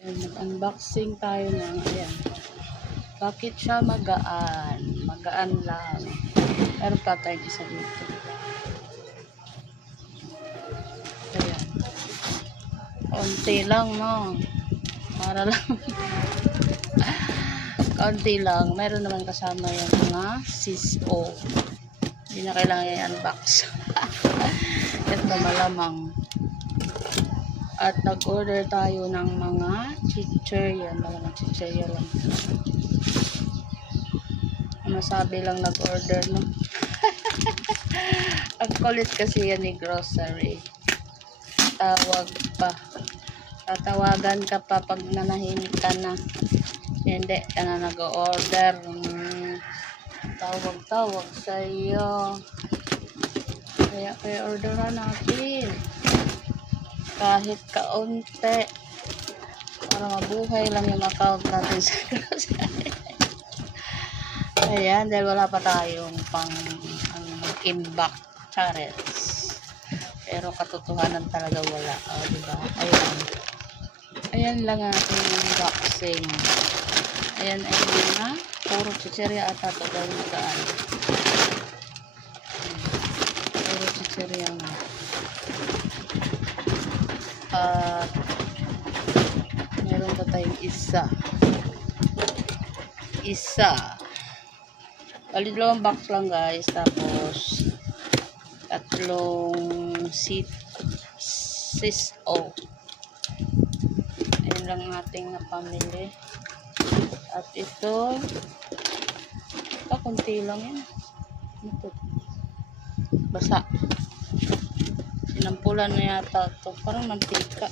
Mag-unboxing tayo ng ayan. Bakit siya magaan? Magaan lang. Meron pa tayo isa dito. Ayan. Konti lang, no? Para lang. Konti lang. Meron naman kasama yung mga siso. Hindi na kailangan i-unbox. Ito malamang. At nag-order tayo ng mga chichirya. Malamang chichirya lang. Masabi lang nag-order, no? Ang kulit kasi yan ni grocery. Tawag pa. Tatawagan ka pa pag nanahimik ka na. Hindi ka na nag-order. Tawag-tawag sa'yo. Kaya orderan natin. Kahit kaunti. Para mabuhay lang yung account natin sa grocery. Ayan, dahil wala pa tayong pang imbak charets. Pero katotohanan talaga wala. Diba? Ayan. Ayan lang ating unboxing. Ayan ay mga puro chichirya at ito dahil magaan. Puro chichirya nga. At meron pa tayong isa. Bali, 2 box lang guys. Tapos 3 siso. Ayan lang ating napamili. At ito kunti lang yan. Ito. Basa. Sinampulan na yata ito. Parang mantika.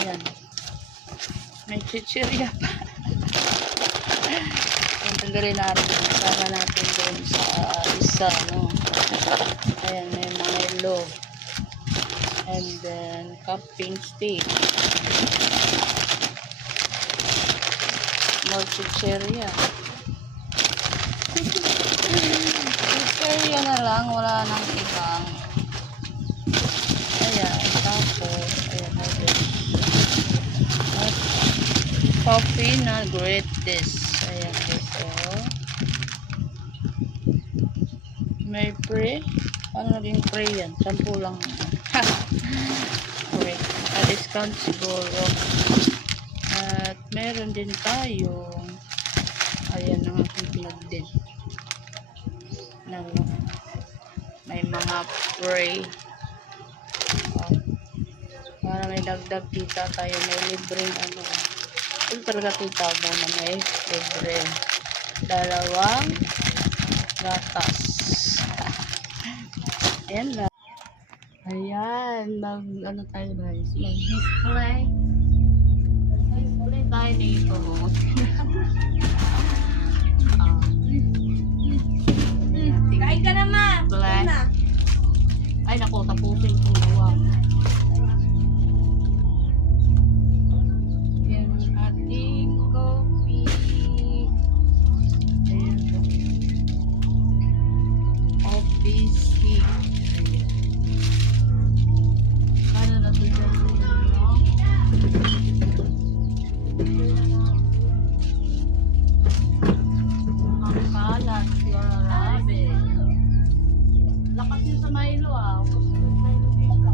Ayan. May chichirya pa. Ang tanggalin natin. Sama natin doon sa isa. No? Ayan. May Milo. And then cupping stick. More chichirya. Chichirya na lang. Wala nang ibang. Ayan. Tapos, ayan. At coffee na greatest. Ayan guys. So, may pre. Paano naging pre yan? 10 lang. Okay. Discount siguro. At meron din tayong ayan ang aking plug din. May mga pre. Para may dagdag kita tayo. May libreng ano. Ito talaga kita mo na may libre. 2 gatas. Ayan lang. Ayan. Ano tayo guys? Mag-display. Mag-display tayo dito. Kain ka naman. Ay naku, tapusin kong gawa. Yan ang ating coffee. Ayan. Coffee stick. Paano natin dyan? Ang kalat. Grabe. Lakas nyo sa Milo ah. Gusto ko Milo dito.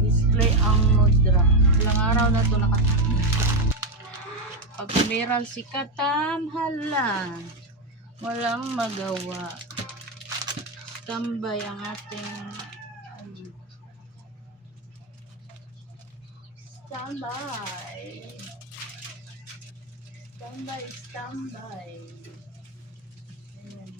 Display ang mudra. Ilang araw na ito nakatapos. Pag umiral si Katam, hala. Walang magawa. Tambay ang ating standby. Ayan.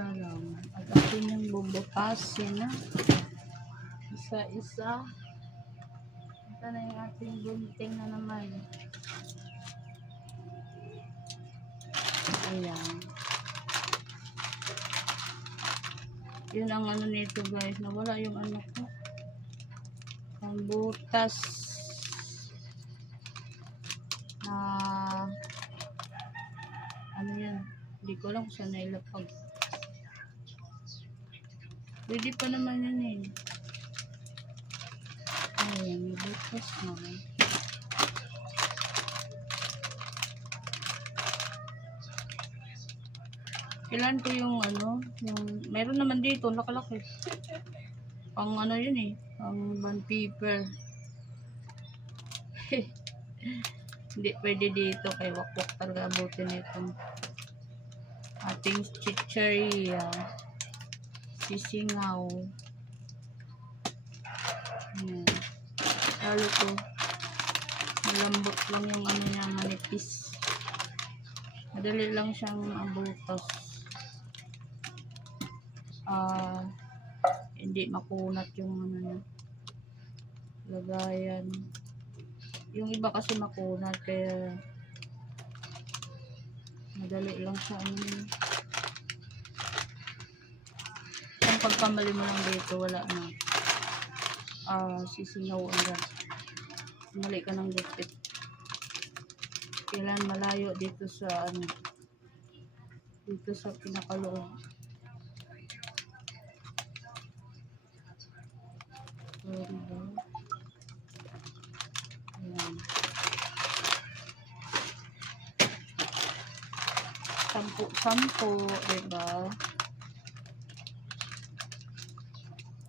na lang. At akin yung bubutasin na. Isa-isa. Ito na yung ating gunting na naman. Ayan. Yun ang ano nito guys. Nawala yung ano ko. Ang butas. Na ano yan. Hindi ko lang kung saan nailapag. Pwede pa naman yan eh. Ayan, may butas na. Kailan ko yung ano, yung, meron naman dito, nakalaki. Pang ano yun eh, pang bond paper. Hindi pwede dito, kay wakwak talaga abutin itong ating chicheria. Sisingaw. Lalo to, malambot lang yung ano niya, manipis. Madali lang siyang abutos. Hindi makunat yung ano niya, lagayan. Yung iba kasi makunat, kaya madali lang siya ano niya. Ang pagkamali mo lang dito, wala na. Sisingaw agad. Mali ka ng gupit. Kailan malayo dito sa ano, dito sa pinakaloob. Diba? Ayan. Sampu, diba?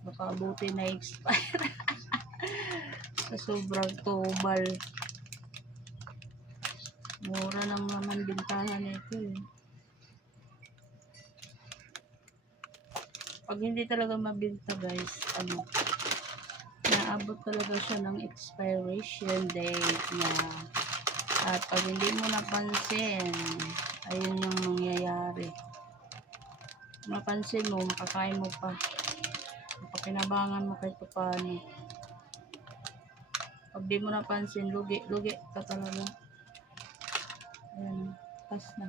Baka abuti na expire. Sa sobrang tubal. Mura lang naman bintahan ito eh. Pag hindi talaga mabinta guys, ano, naabot talaga siya ng expiration date niya. At pag hindi mo napansin, ayun yung mangyayari. Mapansin mo, makakain mo pa. Mapakinabangan mo kahit paano. Pag di mo napansin, lugi ka talaga. Ayan, pas na.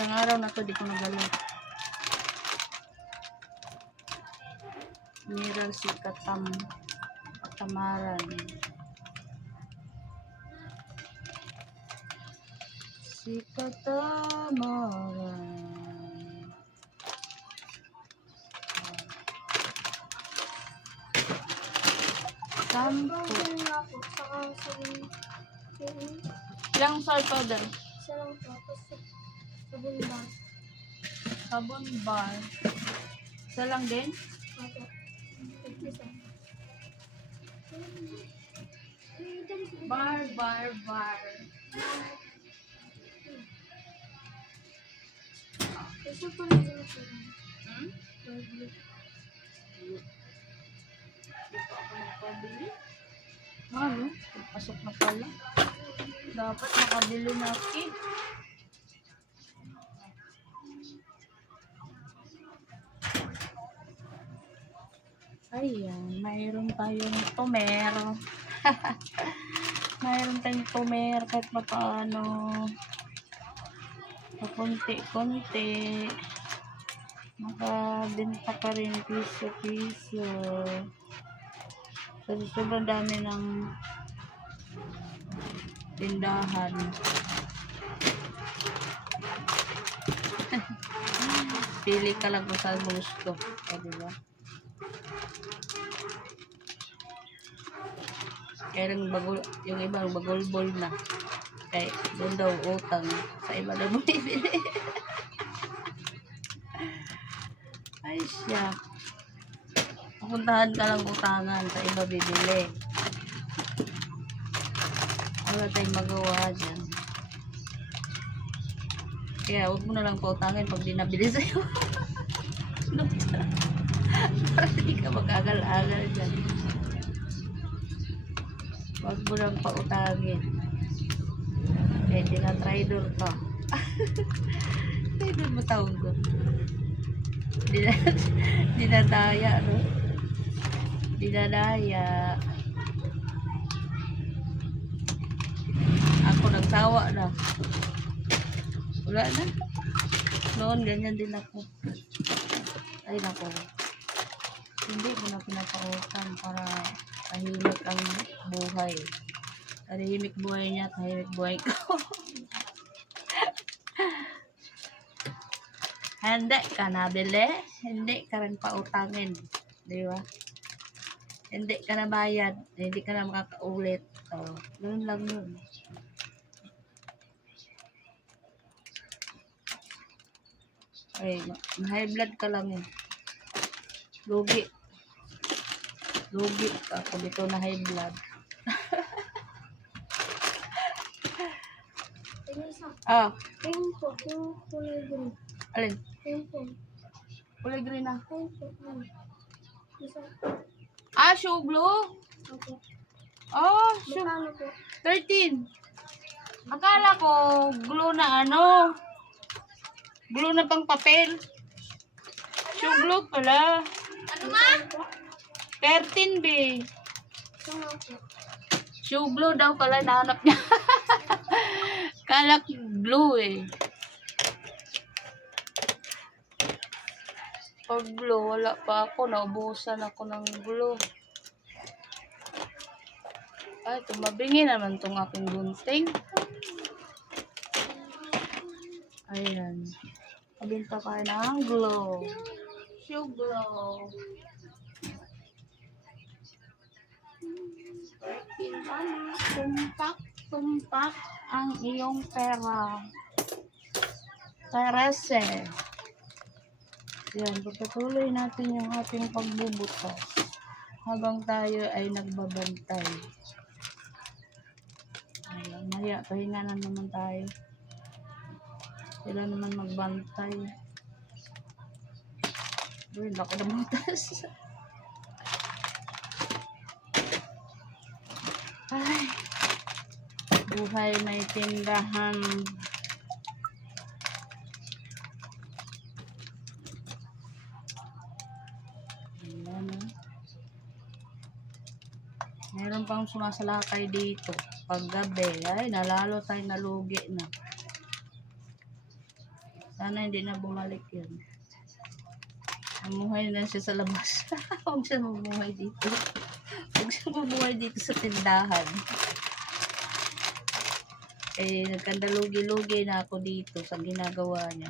Ilang araw na to, di ko nagalaw. Miral si katamaran. Si katamaran. Sampo. Ilang soy powder? Sabon bar. Isa lang din? Bar. Ano? Pasok na pala. Dapat makabili na ako. Ayan, mayroon tayong tomer. Mayroon tayong tomer kahit pa paano. Konti-konti. Makabenta pa rin piso-piso. Kasi sobrang dami ng tindahan. Pili ka lang kung saan mo gusto. O, diba? Kaya lang yung ibang bagol-bol na. Kaya doon daw utang. Sa iba daw mo bibili. Ay siya. Pupuntahan ka lang utangan. Sa iba bibili. Wala tayong magawa dyan. Kaya huwag mo na lang pautangan pag di nabili sa'yo. Para hindi ka mag-agal-agal dyan. Huwag mo lang pautangin. Eh, di na trader pa. Trader mo tawag ko. Dinadaya, no? Dinadaya. Ako nagsawa na. Wala na. Noon, ganyan din ako. Ay, nako. Hindi ko na pinapautan para tahimik ang buhay. Tahimik buhay niya, tahimik buhay ko. Hindi ka nabili, hindi ka rin pautangin. Di ba? Hindi ka na bayad, hindi ka na makakaulit. Oh, ganun lang yun. Ay, high blood ka lang eh. Lugi. Lugi. Ako dito na high blood. Ah, Ayun po, yung kulay green. alin? Ayun po. Kulay green na. Ayun po. Ayun. Isa. Ah, shoe glue? Opo. Oh, shoe. Magkano po? 13. Akala ko glue na ano. Glue na pang papel. Shoe glue pala. Ano ma? 13 B. Ano po? Shoe glue daw pala nahanap niya. Kala ko glue eh. Pag glue, wala pa ako. Naubusan ako ng glue. Ay, tumabingi naman tong aking gunting. Ayan. Pabinta kayo ng glue. Shoe glue. Tumpak ang iyong pera. Terese. Yan, pagpatuloy natin yung ating pagbubutas habang tayo ay nagbabantay. Ayan, maya, pahinga na naman tayo. Sila naman magbantay. Uy, laki na butas. Ay, buhay may tindahan. Ayan, oh. Meron pang sumasalakay dito. Pag gabi, ay, nalalo tayo nalugi na. Sana hindi na bumalik yun. Mamuhay na siya sa labas. Huwag siya mamuhay dito. Huwag siya mamuhay dito sa tindahan. Eh, nagkandalugi-lugi na ako dito sa ginagawa niya.